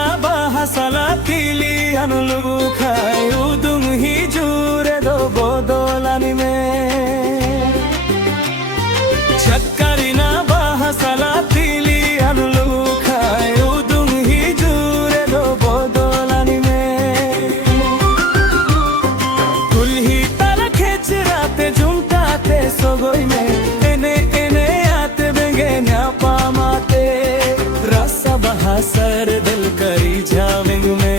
na bahasala tili anulu khai udung hi jure do bodolani me chakkari na bahasala tili anulu khai udung hi jure do bodolani me dulhi tala khechrate jumtate sogoi me ene ene aate benge nya pamate rasa bahasar dil kari jawing me